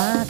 back.